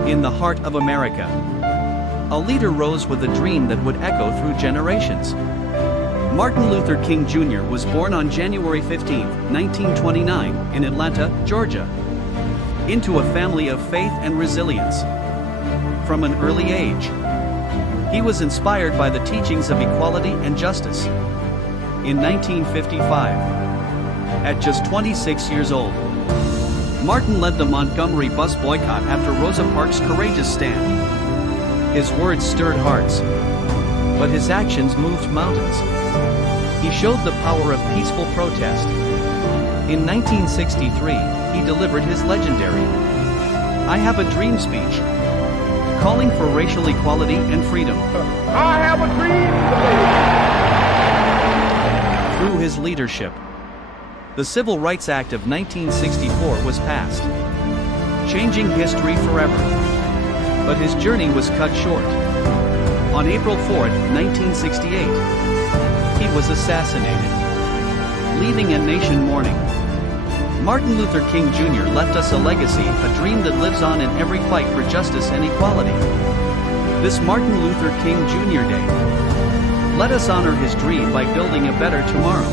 In the heart of America, a leader rose with a dream that would echo through generations. Martin Luther King Jr. was born on January 15, 1929, in Atlanta, Georgia, into a family of faith and resilience. From an early age, he was inspired by the teachings of equality and justice. In 1955, at just 26 years old, Martin led the Montgomery bus boycott after Rosa Parks' courageous stand. His words stirred hearts, but his actions moved mountains. He showed the power of peaceful protest. In 1963, he delivered his legendary "I Have a Dream" speech, calling for racial equality and freedom. I have a dream. Through his leadership, the Civil Rights Act of 1964 was passed, changing history forever. But his journey was cut short. On April 4, 1968, he was assassinated, leaving a nation mourning. Martin Luther King Jr. left us a legacy, a dream that lives on in every fight for justice and equality. This Martin Luther King Jr. Day, let us honor his dream by building a better tomorrow.